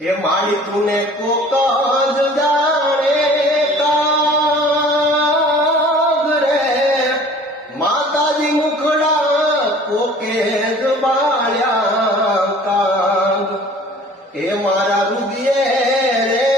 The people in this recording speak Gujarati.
એ માળી તુને કોક જ જાણે કાગ રે માતાજી મુખડા કોકે જ બાળ્યા કાગ એ મારા રૂદિયે રે